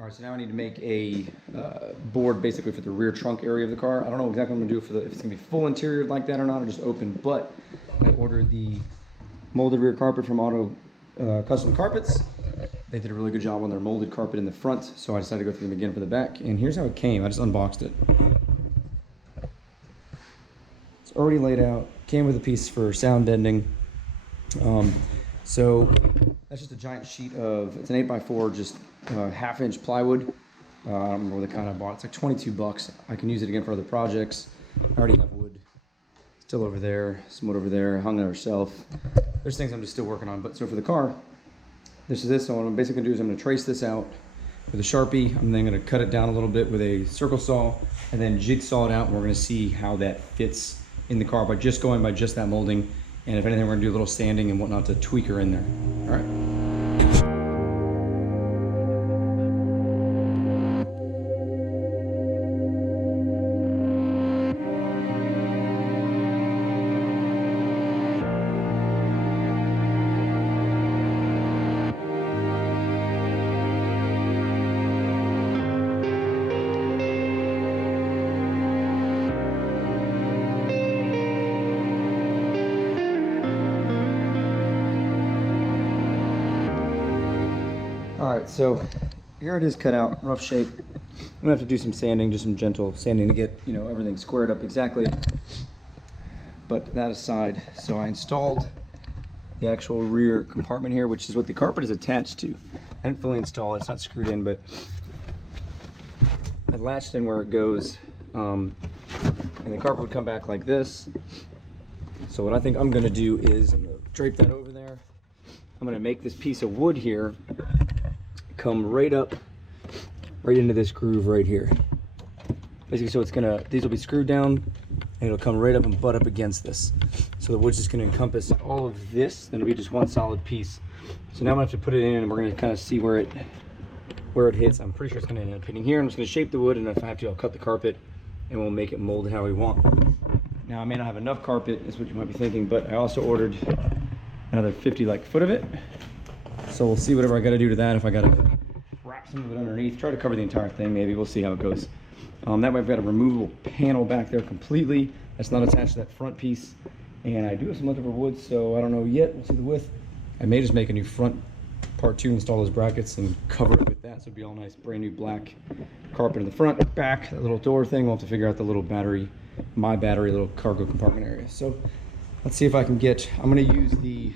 All right, so now I need to make a board basically for the rear trunk area of the car. I don't know exactly what I'm gonna do if it's gonna be full interior like that or not, or just open, but I ordered the molded rear carpet from Auto Custom Carpets. They did a really good job on their molded carpet in the front, so I decided to go through them again for the back. And here's how it came. I just unboxed it. It's already laid out. Came with a piece for sound deadening. So that's just a giant sheet of, it's an 8x4, just half-inch plywood. I don't remember what the kind I bought. It's like 22 bucks. I can use it again for other projects. I already have wood still over there, some wood over there, hung on our shelf. There's things I'm just still working on. But so for the car, this is this. So what I'm basically gonna do is I'm gonna trace this out with a Sharpie. I'm then gonna cut it down a little bit with a circle saw and then jigsaw it out. And we're gonna see how that fits in the car by just going by just that molding. And if anything, we're gonna do a little sanding and whatnot to tweak her in there. All right. All right, so here it is cut out, rough shape. I'm gonna have to do some sanding, just some gentle sanding to get, you know, everything squared up exactly. But that aside, so I installed the actual rear compartment here, which is what the carpet is attached to. I didn't fully install it, it's not screwed in, but I latched in where it goes, and the carpet would come back like this. So what I think I'm gonna do is I'm gonna drape that over there. I'm gonna make this piece of wood here come right up, right into this groove right here. Basically, so it's gonna, these will be screwed down and it'll come right up and butt up against this. So the wood's just gonna encompass all of this, then it'll be just one solid piece. So now I'm gonna have to put it in and we're gonna kind of see where it hits. I'm pretty sure it's gonna end up hitting here. I'm just gonna shape the wood, and if I have to, I'll cut the carpet and we'll make it molded how we want. Now I may not have enough carpet, is what you might be thinking, but I also ordered another 50 foot of it. So we'll see whatever I gotta do to that. If I gotta wrap some of it underneath, try to cover the entire thing, maybe. We'll see how it goes. That way I've got a removable panel back there completely. That's not attached to that front piece. And I do have some leftover wood, so I don't know yet. We'll see the width. I may just make a new front part two, install those brackets and cover it with that. So it'll be all nice, brand new black carpet in the front, back, that little door thing. We'll have to figure out the little battery, my battery, little cargo compartment area. So let's see if I can get, I'm gonna use the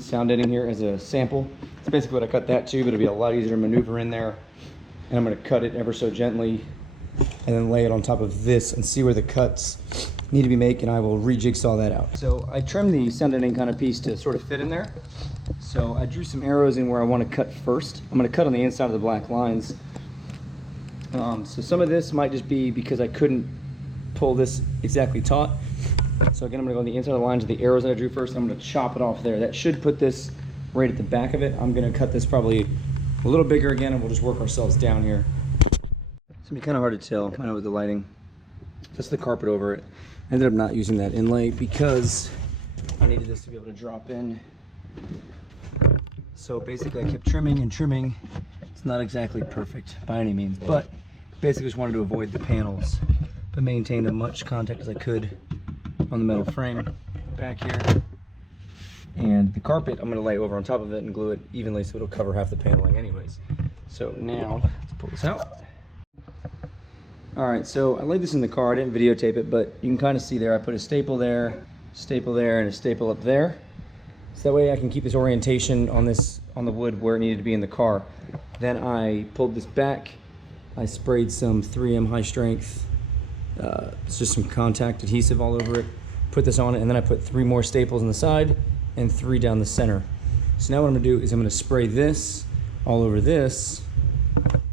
sound deadening here as a sample. It's basically what I cut that to, but it'll be a lot easier to maneuver in there. And I'm gonna cut it ever so gently and then lay it on top of this and see where the cuts need to be made, and I will re-jigsaw that out. So I trimmed the sound deadening kind of piece to sort of fit in there. So I drew some arrows in where I want to cut first. I'm gonna cut on the inside of the black lines. So some of this might just be because I couldn't pull this exactly taut. So again, I'm gonna go on the inside of the lines of the arrows that I drew first. I'm gonna chop it off there. That should put this right at the back of it. I'm gonna cut this probably a little bigger again, and we'll just work ourselves down here. It's gonna be kind of hard to tell, I know, with the lighting. Just the carpet over it. I ended up not using that inlay because I needed this to be able to drop in. So basically I kept trimming and trimming. It's not exactly perfect by any means, but basically just wanted to avoid the panels, but maintain as much contact as I could on the metal frame back here. And the carpet I'm going to lay over on top of it and glue it evenly so it'll cover half the paneling anyways. So now let's pull this out. All right, so I laid this in the car. I didn't videotape it, but you can kind of see there I put a staple there, and a staple up there. So that way I can keep this orientation on the wood where it needed to be in the car. Then I pulled this back. I sprayed some 3M high strength. It's just some contact adhesive all over it. Put this on it, and then I put 3 more staples on the side and 3 down the center. So now what I'm gonna do is I'm gonna spray this all over this,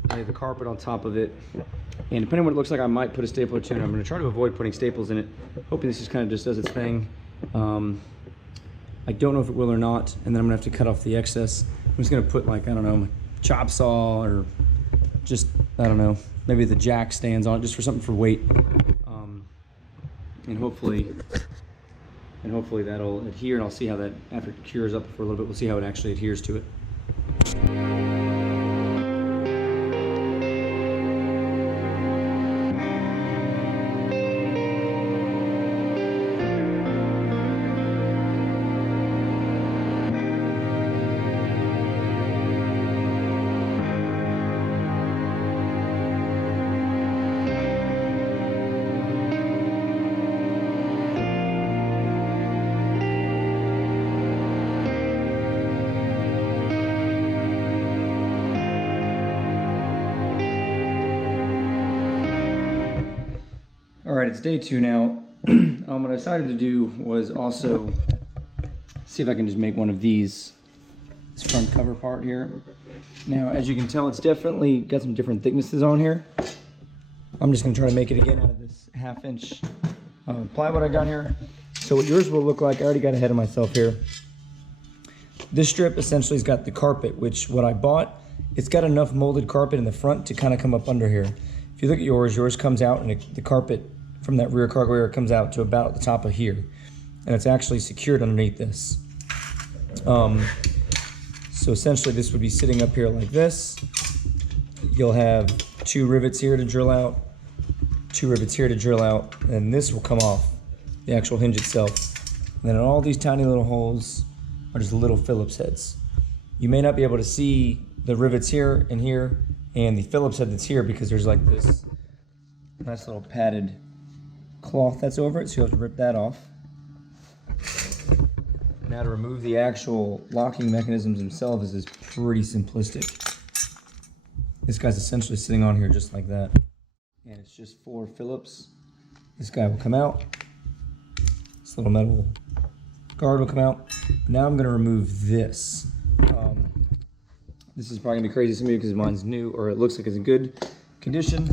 lay the carpet on top of it, and depending on what it looks like, I might put a staple or two in. I'm gonna try to avoid putting staples in it, hoping this just kind of just does its thing. I don't know if it will or not, and then I'm gonna have to cut off the excess. I'm just gonna put, like, I don't know, a chop saw, or just, I don't know, maybe the jack stands on it, just for something for weight. And hopefully that'll adhere, and I'll see how that, after it cures up for a little bit, we'll see how it actually adheres to it. it's day 2 now. What I decided to do was also see if I can just make one of these, this front cover part here. Now, as you can tell, it's definitely got some different thicknesses on here. I'm just gonna try to make it again out of this 1/2 inch plywood I got here. So what yours will look like, I already got ahead of myself here. This strip essentially has got the carpet, which what I bought, it's got enough molded carpet in the front to kind of come up under here. If you look at yours comes out and the carpet from that rear cargo area comes out to about the top of here. And it's actually secured underneath this. So essentially this would be sitting up here like this. You'll have 2 rivets here to drill out, 2 rivets here to drill out, and this will come off, the actual hinge itself. And then all these tiny little holes are just little Phillips heads. You may not be able to see the rivets here and the Phillips head that's here because there's like this nice little padded cloth that's over it, so you'll have to rip that off. Now to remove the actual locking mechanisms themselves is pretty simplistic. This guy's essentially sitting on here just like that. And it's just 4 Phillips. This guy will come out. This little metal guard will come out. Now I'm gonna remove this. This is probably gonna be crazy to some of you because mine's new, or it looks like it's in good condition.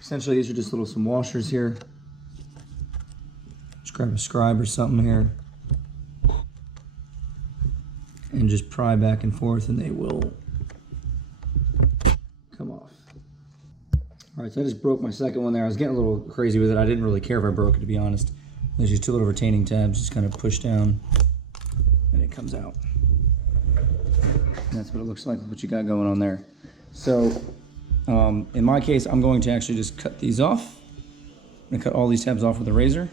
Essentially, these are just some washers here. Just grab a scribe or something here. And just pry back and forth and they will come off. All right, so I just broke my second one there. I was getting a little crazy with it. I didn't really care if I broke it, to be honest. There's just 2 little retaining tabs, just kind of push down and it comes out. And that's what it looks like, what you got going on there. So in my case, I'm going to actually just cut these off. I'm gonna cut all these tabs off with a razor.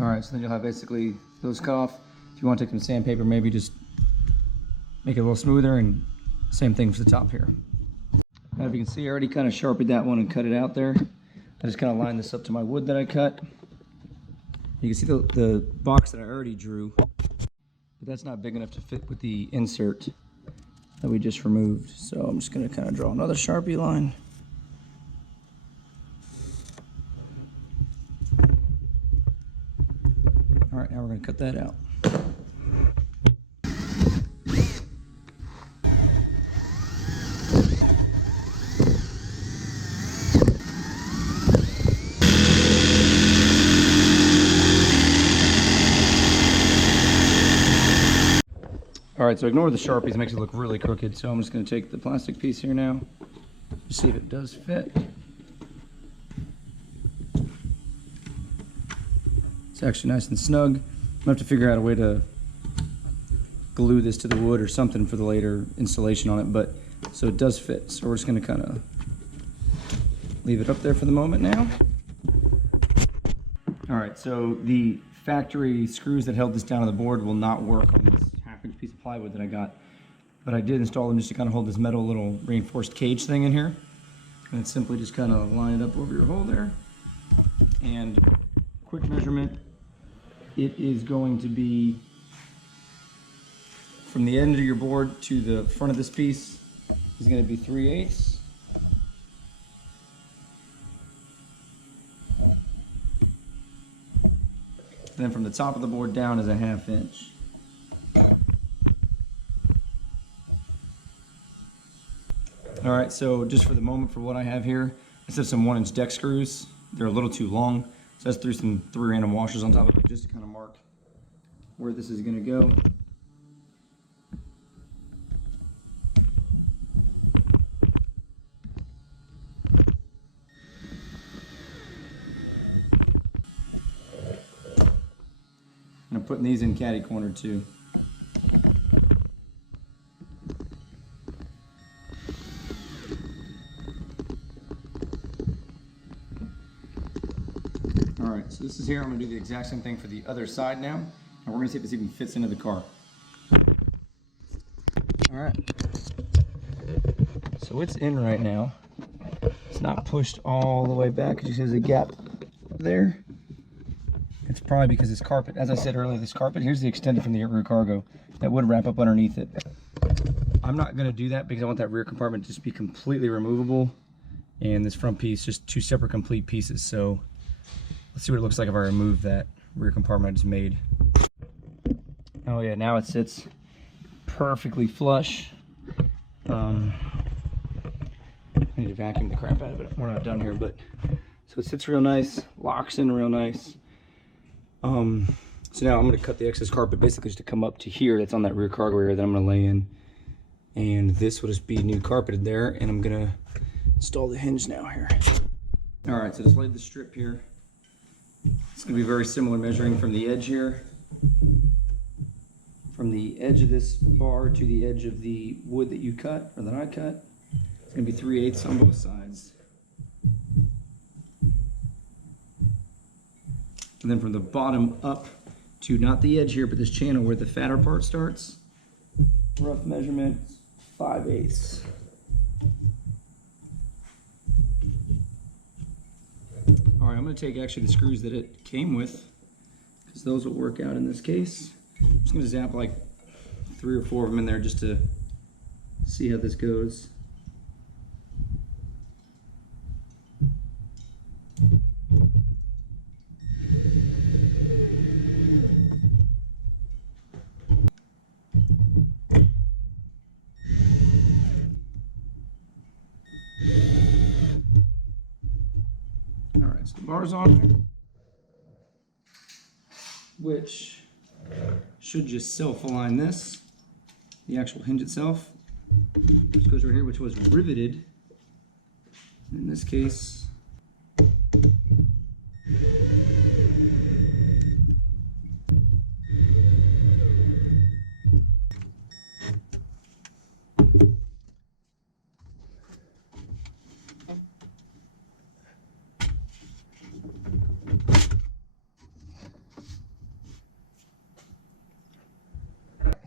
All right, so then you'll have basically those cut off. If you want to take some sandpaper, maybe just make it a little smoother, and same thing for the top here. Now, if you can see, I already kind of sharpied that one and cut it out there. I just kind of lined this up to my wood that I cut. You can see the box that I already drew, but that's not big enough to fit with the insert that we just removed. So I'm just going to kind of draw another Sharpie line. All right, now we're going to cut that out. All right, so ignore the Sharpies, it makes it look really crooked. So I'm just going to take the plastic piece here now, to see if it does fit. It's actually nice and snug. I'm gonna have to figure out a way to glue this to the wood or something for the later installation on it, but so it does fit. So we're just gonna kind of leave it up there for the moment now. All right, so the factory screws that held this down on the board will not work on this 1/2 inch piece of plywood that I got, but I did install them just to kind of hold this metal little reinforced cage thing in here. And it's simply just kind of line it up over your hole there. And quick measurement, it is going to be from the end of your board to the front of this piece is going to be 3/8. And then from the top of the board down is a 1/2 inch. All right, so just for the moment, for what I have here, I have some 1-inch deck screws. They're a little too long, so I just threw 3 random washers on top of it just to kind of mark where this is going to go. And I'm putting these in catty corner too. Alright, so this is here. I'm going to do the exact same thing for the other side now. And we're going to see if this even fits into the car. Alright. So it's in right now. It's not pushed all the way back. It just has a gap there. It's probably because this carpet, as I said earlier, this carpet, here's the extended from the rear cargo that would wrap up underneath it. I'm not gonna do that because I want that rear compartment to just be completely removable, and this front piece, just two separate complete pieces. So let's see what it looks like if I remove that rear compartment I just made. Oh yeah, now it sits perfectly flush. I need to vacuum the crap out of it. We're not done here, but so it sits real nice, locks in real nice. So now I'm going to cut the excess carpet basically just to come up to here. That's on that rear cargo area that I'm going to lay in, and this will just be new carpeted there. And I'm going to install the hinge now here. All right, so just laid the strip here. It's going to be very similar measuring from the edge here, from the edge of this bar to the edge of the wood that you cut or that I cut. It's going to be 3/8 on both sides. And then from the bottom up to not the edge here, but this channel where the fatter part starts, rough measurement, 5/8. All right, I'm going to take actually the screws that it came with, because those will work out in this case. I'm just going to zap like 3 or 4 of them in there just to see how this goes. So the bar's on there, which should just self-align this, the actual hinge itself. This goes right here, which was riveted. In this case,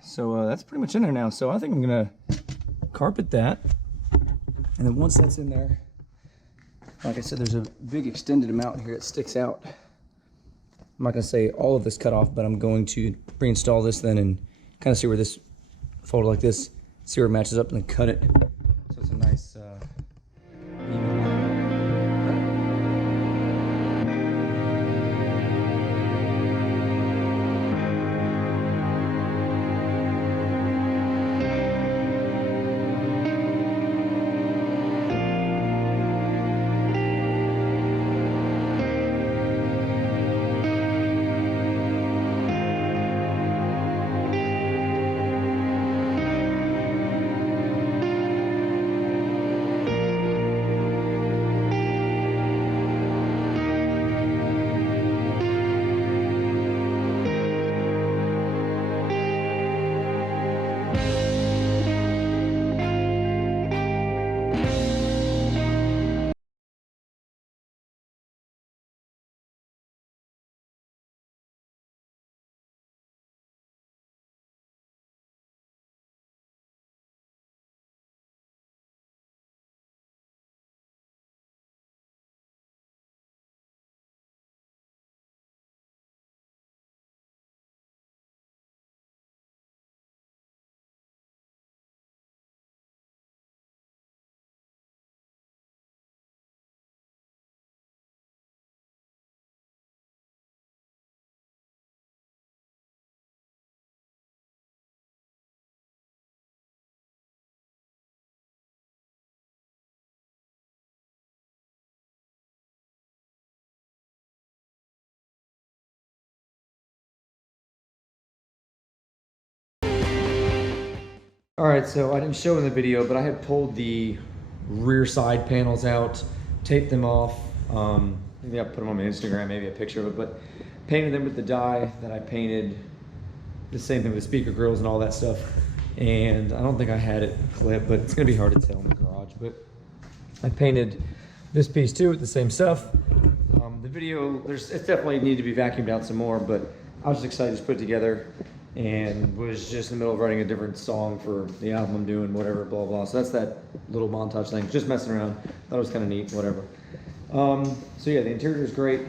so that's pretty much in there now. So I think I'm gonna carpet that, and then once that's in there, like I said, there's a big extended amount here. It sticks out. I'm not gonna say all of this cut off, but I'm going to reinstall this then and kind of see where this fold like this, see where it matches up, and then cut it. So it's a nice even line. All right, so I didn't show in the video, but I had pulled the rear side panels out, taped them off. Maybe I'll put them on my Instagram, maybe a picture of it, but painted them with the dye that I painted. The same thing with speaker grills and all that stuff. And I don't think I had it clipped, but it's gonna be hard to tell in the garage. But I painted this piece too with the same stuff. The video, it definitely needed to be vacuumed out some more, but I was just excited to just put it together, and was just in the middle of writing a different song for the album I'm doing, whatever, blah, blah. So that's that little montage thing, just messing around. Thought it was kind of neat, whatever. So yeah, the interior is great.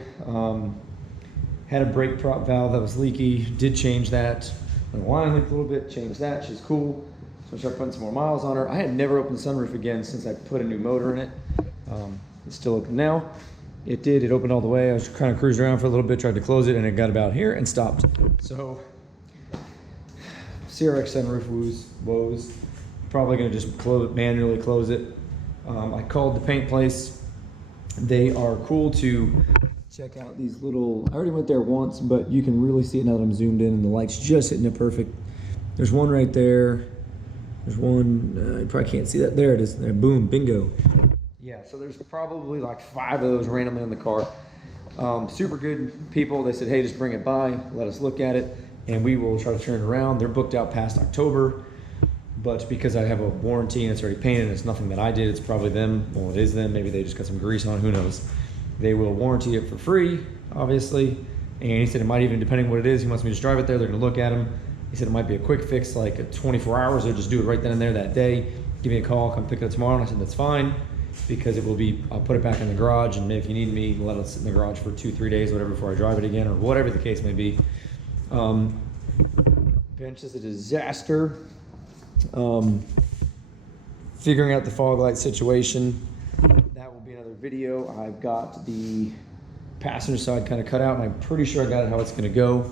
Had a brake prop valve that was leaky, did change that. The line leaked a little bit, changed that, she's cool. So I started putting some more miles on her. I had never opened the sunroof again since I put a new motor in it. It's still open now. It opened all the way. I was kind of cruising around for a little bit, tried to close it, and it got about here and stopped. So, CRX sunroof woes. Probably gonna just manually close it. I called the paint place. They are cool to check out these little, I already went there once, but you can really see it now that I'm zoomed in and the light's just hitting it perfect. There's one right there. There's one, you probably can't see that. There it is, there, boom, bingo. Yeah, so there's probably like 5 of those randomly in the car. Super good people. They said, hey, just bring it by, let us look at it, and we will try to turn it around. They're booked out past October, but because I have a warranty and it's already painted, it's nothing that I did, it's probably them. Well, it is them, maybe they just got some grease on, who knows. They will warranty it for free, obviously. And he said it might even, depending on what it is, he wants me to just drive it there, they're gonna look at them. He said it might be a quick fix, like 24 hours, they'll just do it right then and there that day. Give me a call, come pick it up tomorrow. And I said, that's fine, because it will be, I'll put it back in the garage, and if you need me, let it sit in the garage for 2-3 days, whatever, before I drive it again, or whatever the case may be. Bench is a disaster. Figuring out the fog light situation, that will be another video. I've got the passenger side kind of cut out, and I'm pretty sure I got it how it's gonna go.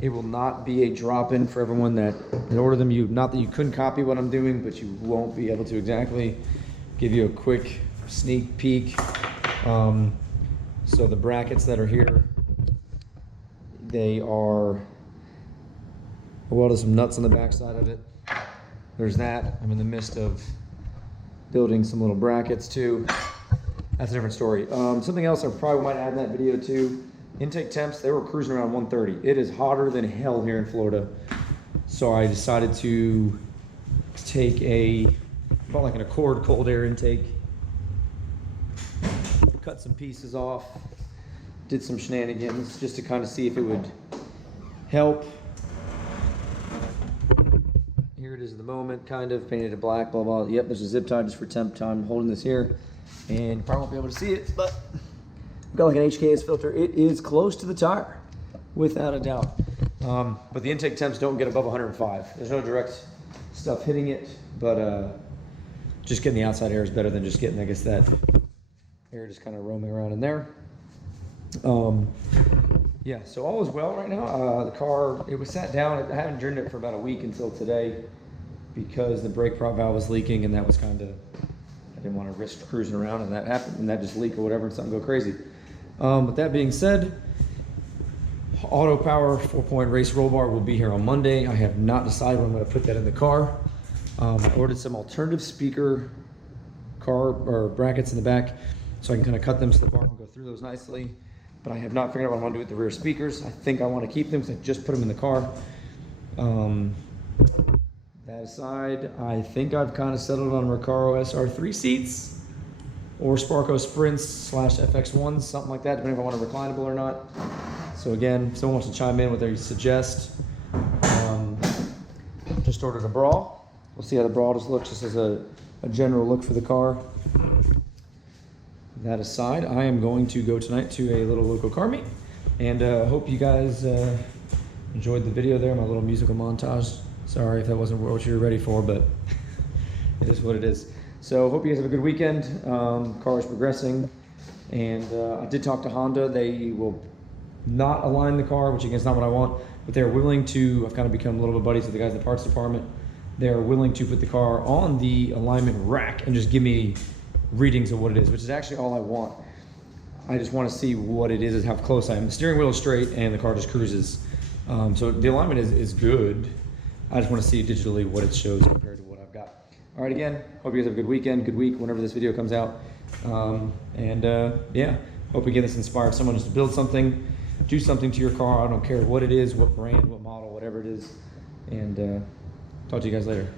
It will not be a drop-in for everyone that order them. Not that you couldn't copy what I'm doing, but you won't be able to exactly. Give you a quick sneak peek. So the brackets that are here, they are, I welded some nuts on the back side of it. There's that. I'm in the midst of building some little brackets too. That's a different story. Something else I probably might add in that video too. Intake temps, they were cruising around 130. It is hotter than hell here in Florida. So I decided to take about like an Accord cold air intake, cut some pieces off, did some shenanigans just to kind of see if it would help. Here it is at the moment, kind of painted it black, blah, blah. Yep, there's a zip tie just for temp time. I'm holding this here, and you probably won't be able to see it, but I've got like an HKS filter. It is close to the tire, without a doubt. But the intake temps don't get above 105. There's no direct stuff hitting it, but just getting the outside air is better than just getting, I guess, that air just kind of roaming around in there. Yeah, so all is well right now. The car, it was sat down. I haven't driven it for about a week until today because the brake prop valve was leaking, and that was kind of, I didn't want to risk cruising around and that happened, and that just leak or whatever, and something go crazy. But that being said, Auto Power 4-point race roll bar will be here on Monday. I have not decided when I'm going to put that in the car. I ordered some alternative speaker brackets in the back, so I can kind of cut them so the bar can go through those nicely. But I have not figured out what I want to do with the rear speakers. I think I want to keep them because I just put them in the car. That aside, I think I've kind of settled on Recaro SR3 seats or Sparco Sprints / FX1s, something like that, depending if I want a reclinable or not. So again, if someone wants to chime in what they suggest. Just ordered a bra. We'll see how the bra just looks, just as a general look for the car. That aside, I am going to go tonight to a little local car meet, and hope you guys enjoyed the video there, my little musical montage. Sorry if that wasn't what you were ready for, but it is what it is. So hope you guys have a good weekend. Car is progressing, and I did talk to Honda. They will not align the car, which again is not what I want, but they're willing to, I've kind of become a little bit buddies with the guys in the parts department. They're willing to put the car on the alignment rack and just give me readings of what it is, which is actually all I want. I just want to see what it is, how close I am. The steering wheel is straight and the car just cruises. So the alignment is good. I just want to see digitally what it shows compared to what I've got. All right, again, hope you guys have a good weekend, good week, whenever this video comes out. Yeah, hope again this inspired someone just to build something, do something to your car. I don't care what it is, what brand, what model, whatever it is. And talk to you guys later.